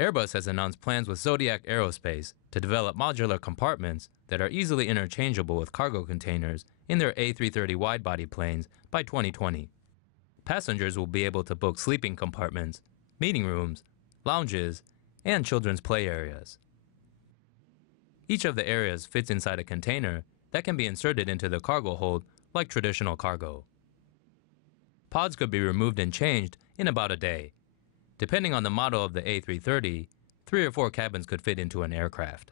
Airbus has announced plans with Zodiac Aerospace to develop modular compartments that are easily interchangeable with cargo containers in their A330 wide-body planes by 2020. Passengers will be able to book sleeping compartments, meeting rooms, lounges, and children's play areas. Each of the areas fits inside a container that can be inserted into the cargo hold like traditional cargo. Pods could be removed and changed in about a day. Depending on the model of the A330, 3 or 4 cabins could fit into an aircraft.